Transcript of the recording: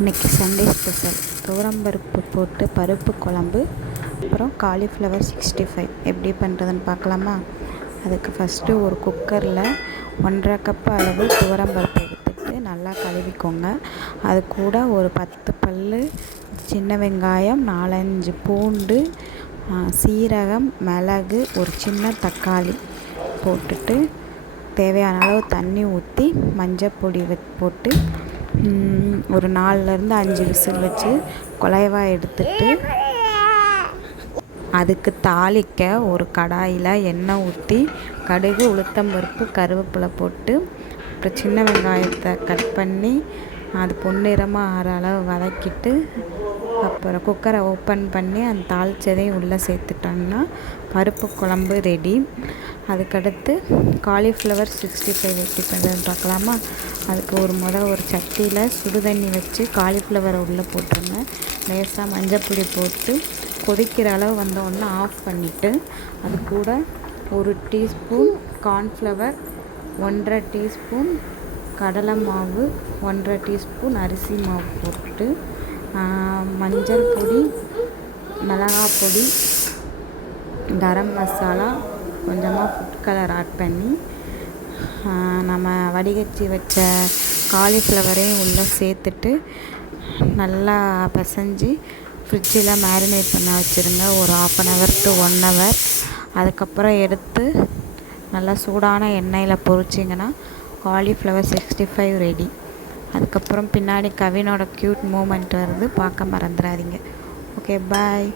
இன்றைக்கி Sunday special துவரம்பருப்பு போட்டு பருப்பு குழம்பு, அப்புறம் காலிஃப்ளவர் 65 எப்படி பண்ணுறதுன்னு பார்க்கலாமா? அதுக்கு ஃபஸ்ட்டு ஒரு குக்கரில் 1.5 கப்பு அளவு துவரம்பருப்பு எடுத்துட்டு நல்லா கழுவிக்கோங்க. அது கூட ஒரு 10 பல் சின்ன வெங்காயம், 4-5 பூண்டு, சீரகம், மிளகு, ஒரு சின்ன தக்காளி போட்டுட்டு தேவையான அளவு தண்ணி ஊற்றி மஞ்சள் பொடி போட்டு ஒரு 4-5 விசில் வச்சு குழைவாக எடுத்துட்டு அதுக்கு தாளிக்க ஒரு கடாயில் எண்ணெய் ஊற்றி கடுகு, உளுத்தம்பருப்பு, கருவேப்பிலை போட்டு அப்புறம் சின்ன வெங்காயத்தை கட் பண்ணி அது பொன்னிறமாக ஆகிற அளவு வதக்கிட்டு அப்புறம் குக்கரை ஓப்பன் பண்ணி அந்த தாளித்ததையும் உள்ளே சேர்த்துட்டாங்கன்னா பருப்பு குழம்பு ரெடி. அதுக்கடுத்து காலிஃப்ளவர் 65 எப்படி பண்ணுறதுன்னு பார்க்கலாமா? அதுக்கு ஒரு சட்டியில் சுடு தண்ணி வச்சு காலிஃப்ளவரை உள்ளே போட்டுருங்க. லேசாக மஞ்சப்பொடி போட்டு கொதிக்கிற அளவு வந்தோடனே ஆஃப் பண்ணிவிட்டு அது கூட 1 டீஸ்பூன் கார்ன்ஃப்ளவர், 1.5 டீஸ்பூன் கடலை மாவு, 1.5 டீஸ்பூன் அரிசி மாவு போட்டு மஞ்சள் பொடி, மிளகாய் பொடி, கரம் மசாலா, கொஞ்சமாக ஃபுட் கலர் ஆட் பண்ணி நம்ம வடிகட்டி வச்ச காலிஃப்ளவரையும் உள்ளே சேர்த்துட்டு நல்லா பிசைஞ்சு ஃப்ரிட்ஜில் மேரினேட் பண்ண வச்சுருங்க ஒரு 1/2 hour to 1 hour. அதுக்கப்புறம் எடுத்து நல்லா சூடான எண்ணெயில் பொரிச்சிங்கன்னா காலிஃப்ளவர் 65 ரெடி. அதுக்கப்புறம் பின்னாடி கவினோட க்யூட் மூமெண்ட் வருது, பார்க்க மறந்துடாதீங்க. ஓகே, பாய்.